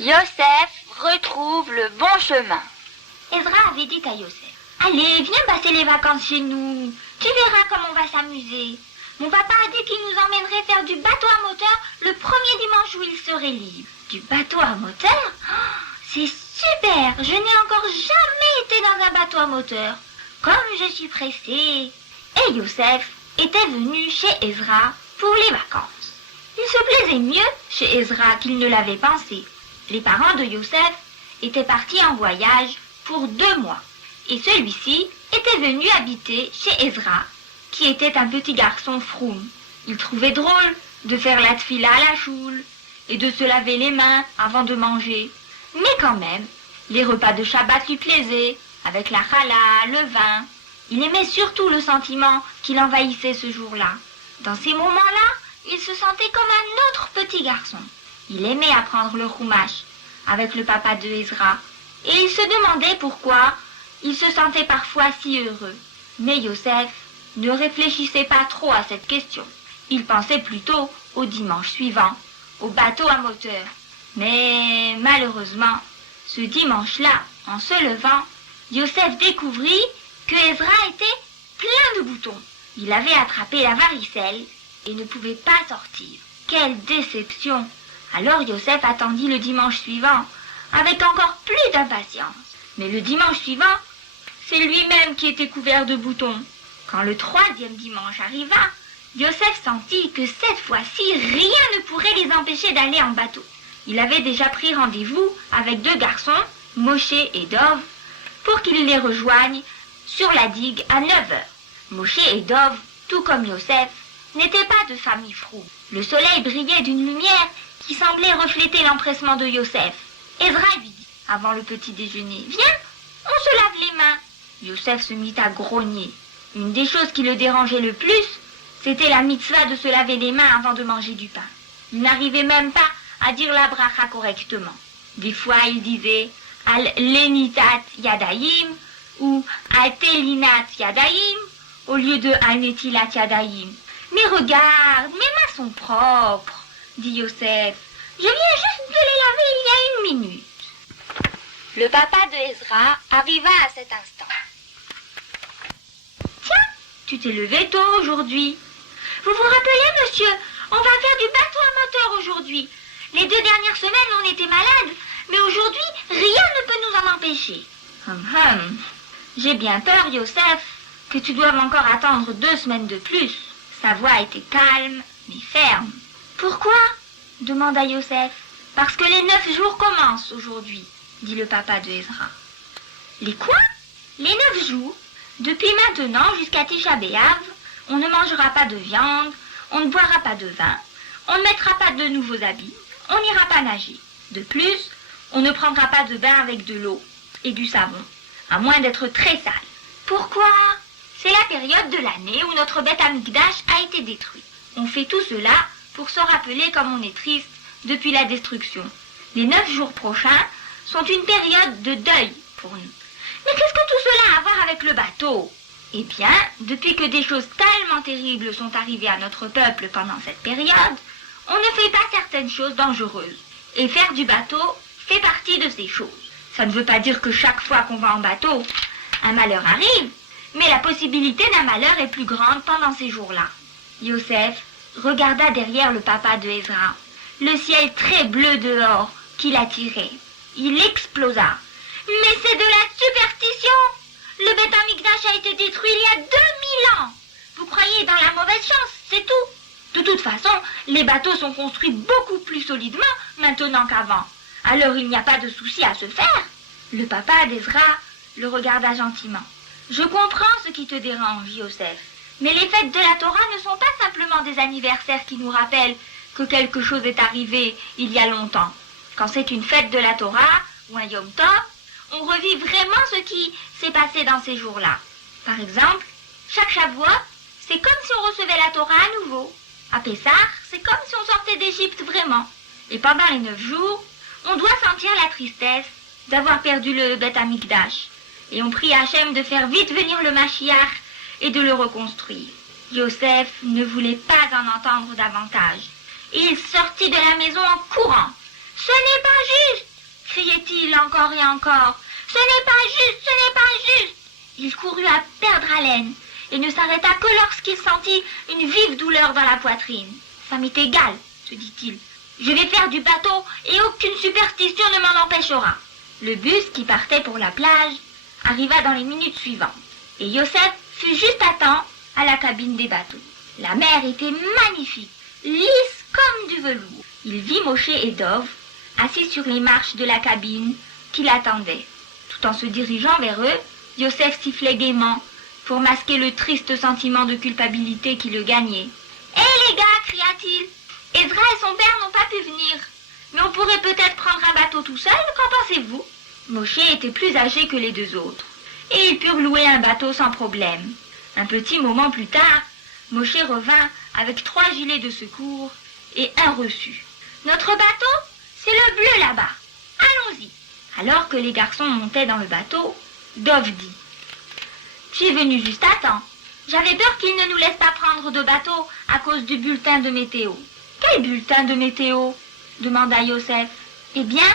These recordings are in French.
Yosef retrouve le bon chemin. Ezra avait dit à Yosef, « Allez, viens passer les vacances chez nous. Tu verras comme on va s'amuser. Mon papa a dit qu'il nous emmènerait faire du bateau à moteur le premier dimanche où il serait libre. » Du bateau à moteur? Oh, c'est super! Je n'ai encore jamais été dans un bateau à moteur. Comme je suis pressée. Et Yosef était venu chez Ezra pour les vacances. Il se plaisait mieux chez Ezra qu'il ne l'avait pensé. Les parents de Yosef étaient partis en voyage pour 2 mois. Et celui-ci était venu habiter chez Ezra, qui était un petit garçon froum. Il trouvait drôle de faire la tfila à la choule et de se laver les mains avant de manger. Mais quand même, les repas de Shabbat lui plaisaient, avec la challah, le vin. Il aimait surtout le sentiment qui l'envahissait ce jour-là. Dans ces moments-là, il se sentait comme un autre petit garçon. Il aimait apprendre le chumash avec le papa de Ezra, et il se demandait pourquoi il se sentait parfois si heureux. Mais Yosef ne réfléchissait pas trop à cette question. Il pensait plutôt au dimanche suivant, au bateau à moteur. Mais malheureusement, ce dimanche-là, en se levant, Yosef découvrit que Ezra était plein de boutons. Il avait attrapé la varicelle et ne pouvait pas sortir. Quelle déception! Alors Yosef attendit le dimanche suivant, avec encore plus d'impatience. Mais le dimanche suivant, c'est lui-même qui était couvert de boutons. Quand le 3e dimanche arriva, Yosef sentit que cette fois-ci, rien ne pourrait les empêcher d'aller en bateau. Il avait déjà pris rendez-vous avec 2 garçons, Moshe et Dov, pour qu'ils les rejoignent sur la digue à 9 heures. Moshe et Dov, tout comme Yosef, n'étaient pas de famille froue. Le soleil brillait d'une lumière qui semblait refléter l'empressement de Yosef. Ezra lui dit, avant le petit déjeuner, « Viens, on se lave les mains. » Yosef se mit à grogner. Une des choses qui le dérangeait le plus, c'était la mitzvah de se laver les mains avant de manger du pain. Il n'arrivait même pas à dire la bracha correctement. Des fois, il disait « Al lenitat yadayim » ou « Al telinat yadayim » au lieu de « Al netilat yadayim ». « Mais regarde, mes mains sont propres » dit Yosef. « Je viens juste de les laver il y a 1 minute. » Le papa de Ezra arriva à cet instant. « Tiens, tu t'es levé tôt aujourd'hui. Vous vous rappelez, monsieur, on va faire du bateau à moteur aujourd'hui. Les 2 dernières semaines, on était malades, mais aujourd'hui, rien ne peut nous en empêcher. » J'ai bien peur, Yosef, que tu doives encore attendre 2 semaines de plus. Sa voix était calme, mais ferme. « Pourquoi ?» demanda Yosef. « Parce que les 9 jours commencent aujourd'hui, » dit le papa de Ezra. « Les quoi ?»« Les 9 jours. Depuis maintenant jusqu'à Tisha B'Av, on ne mangera pas de viande, on ne boira pas de vin, on ne mettra pas de nouveaux habits, on n'ira pas nager. De plus, on ne prendra pas de bain avec de l'eau et du savon, à moins d'être très sale. Pourquoi ? C'est la période de l'année où notre Beth Amikdash a été détruit. On fait tout cela pour se rappeler comme on est triste depuis la destruction. Les 9 jours prochains sont une période de deuil pour nous. Mais qu'est-ce que tout cela a à voir avec le bateau ? Eh bien, depuis que des choses tellement terribles sont arrivées à notre peuple pendant cette période, on ne fait pas certaines choses dangereuses. Et faire du bateau fait partie de ces choses. Ça ne veut pas dire que chaque fois qu'on va en bateau, un malheur arrive, mais la possibilité d'un malheur est plus grande pendant ces jours-là. Yosef regarda derrière le papa de Ezra, le ciel très bleu dehors qui l'attirait. Il explosa. « Mais c'est de la superstition! Le Beth Amikdash a été détruit il y a 2000 ans! Vous croyez dans la mauvaise chance, c'est tout! De toute façon, les bateaux sont construits beaucoup plus solidement maintenant qu'avant. Alors il n'y a pas de souci à se faire. » Le papa d'Ezra le regarda gentiment. « Je comprends ce qui te dérange, Yosef. Mais les fêtes de la Torah ne sont pas simplement des anniversaires qui nous rappellent que quelque chose est arrivé il y a longtemps. Quand c'est une fête de la Torah ou un Yom Tov, on revit vraiment ce qui s'est passé dans ces jours-là. Par exemple, chaque Shavuot, c'est comme si on recevait la Torah à nouveau. À Pessah, c'est comme si on sortait d'Égypte vraiment. Et pendant les 9 jours, on doit sentir la tristesse d'avoir perdu le Beth Amikdash. Et on prie Hachem de faire vite venir le Mashiach et de le reconstruire. Yosef ne voulait pas en entendre davantage. Il sortit de la maison en courant. Ce n'est pas juste, criait-il encore et encore. Ce n'est pas juste, ce n'est pas juste. Il courut à perdre haleine et ne s'arrêta que lorsqu'il sentit une vive douleur dans la poitrine. Ça m'est égal, se dit-il. Je vais faire du bateau et aucune superstition ne m'en empêchera. Le bus qui partait pour la plage arriva dans les minutes suivantes et Yosef fut juste à temps à la cabine des bateaux. La mer était magnifique, lisse comme du velours. Il vit Moshe et Dov assis sur les marches de la cabine qui l'attendaient. Tout en se dirigeant vers eux, Yosef sifflait gaiement pour masquer le triste sentiment de culpabilité qui le gagnait. « Hé les gars !» cria-t-il. « Ezra et son père n'ont pas pu venir. Mais on pourrait peut-être prendre un bateau tout seul, qu'en pensez-vous » Moshe était plus âgé que les deux autres, et ils purent louer un bateau sans problème. Un petit moment plus tard, Moshe revint avec 3 gilets de secours et un reçu. « Notre bateau, c'est le bleu là-bas. Allons-y !» Alors que les garçons montaient dans le bateau, Dov dit « Tu es venu juste à temps. J'avais peur qu'ils ne nous laissent pas prendre de bateau à cause du bulletin de météo. » « Quel bulletin de météo ?» demanda Yosef. « Eh bien,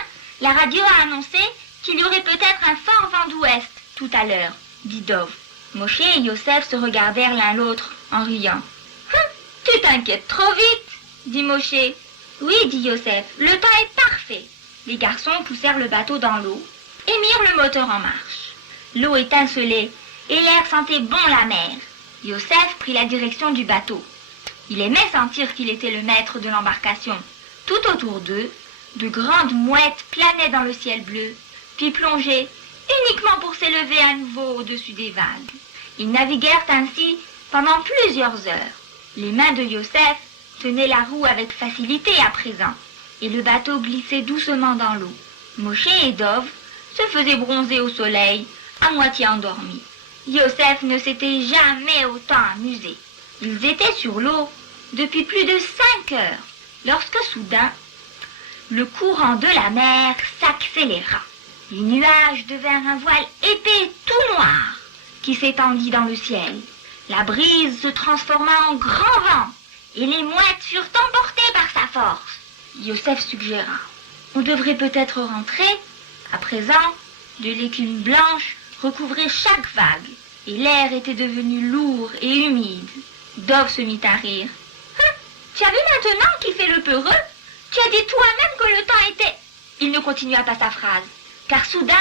la radio a annoncé qu'il y aurait peut-être un fort vent d'ouest tout à l'heure, dit Dov. Moshe et Yosef se regardèrent l'un l'autre en riant. « Tu t'inquiètes trop vite, dit Moshe. « Oui, dit Yosef, le temps est parfait. » Les garçons poussèrent le bateau dans l'eau et mirent le moteur en marche. L'eau étincelait et l'air sentait bon la mer. Yosef prit la direction du bateau. Il aimait sentir qu'il était le maître de l'embarcation. Tout autour d'eux, de grandes mouettes planaient dans le ciel bleu, puis plongeaient uniquement pour s'élever à nouveau au-dessus des vagues. Ils naviguèrent ainsi pendant plusieurs heures. Les mains de Yosef tenaient la roue avec facilité à présent, et le bateau glissait doucement dans l'eau. Moshe et Dov se faisaient bronzer au soleil, à moitié endormis. Yosef ne s'était jamais autant amusé. Ils étaient sur l'eau depuis plus de 5 heures, lorsque soudain, le courant de la mer s'accéléra. Les nuages devinrent un voile épais tout noir qui s'étendit dans le ciel. La brise se transforma en grand vent et les mouettes furent emportées par sa force. Yosef suggéra « On devrait peut-être rentrer. À présent, de l'écume blanche recouvrait chaque vague et l'air était devenu lourd et humide. » Dov se mit à rire. « Tu as vu maintenant qui fait le peureux? Tu as dit toi-même que le temps était... » Il ne continua pas sa phrase, car soudain,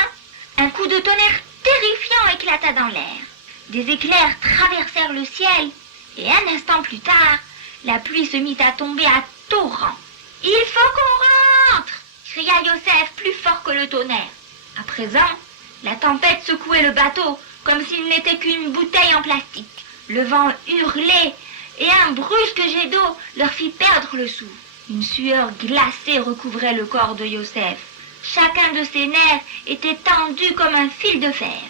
un coup de tonnerre terrifiant éclata dans l'air. Des éclairs traversèrent le ciel, et un instant plus tard, la pluie se mit à tomber à torrents. « Il faut qu'on rentre !» cria Yosef plus fort que le tonnerre. À présent, la tempête secouait le bateau comme s'il n'était qu'une bouteille en plastique. Le vent hurlait et un brusque jet d'eau leur fit perdre le souffle. Une sueur glacée recouvrait le corps de Yosef. Chacun de ses nerfs était tendu comme un fil de fer.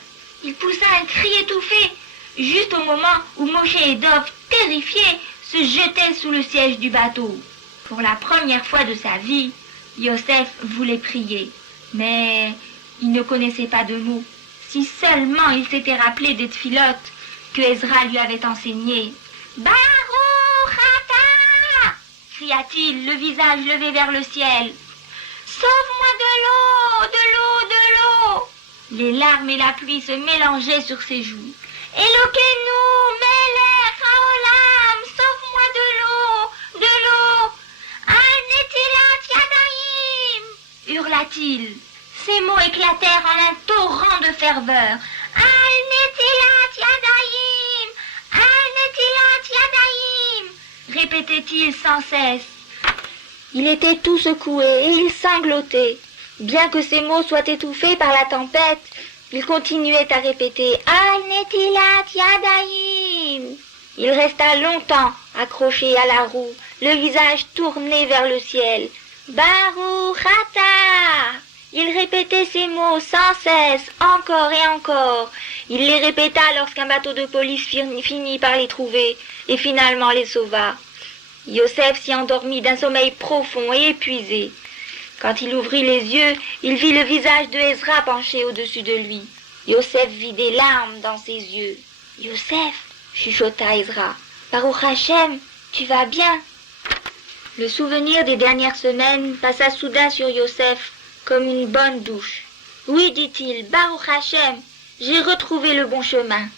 Il poussa un cri étouffé, juste au moment où Moshe et Dov, terrifiés, se jetaient sous le siège du bateau. Pour la première fois de sa vie, Yosef voulait prier, mais il ne connaissait pas de mots. Si seulement il s'était rappelé des tfilotes que Ezra lui avait enseignées. « Baruch Ata » cria-t-il, le visage levé vers le ciel. « Sauve-moi de l'eau, de l'eau, de l'eau !» Les larmes et la pluie se mélangeaient sur ses joues. « Elokeinu, Melech Haolam, sauve-moi de l'eau, Al-Netilat Yadayim » hurla-t-il. Ces mots éclatèrent en un torrent de ferveur. « Al-Netilat Yadayim, Al-Netilat Yadayim » répétait-il sans cesse. Il était tout secoué et il sanglotait. Bien que ses mots soient étouffés par la tempête, il continuait à répéter « Al-Netilat Yadayim ». Il resta longtemps accroché à la roue, le visage tourné vers le ciel. « Baruch Ata » Il répétait ces mots sans cesse, encore et encore. Il les répéta lorsqu'un bateau de police finit par les trouver et finalement les sauva. Yosef s'y endormit d'un sommeil profond et épuisé. Quand il ouvrit les yeux, il vit le visage de Ezra penché au-dessus de lui. Yosef vit des larmes dans ses yeux. « Yosef, chuchota Ezra, Baruch Hashem, tu vas bien ?» Le souvenir des dernières semaines passa soudain sur Yosef comme une bonne douche. Oui, dit-il, Baruch Hashem, j'ai retrouvé le bon chemin.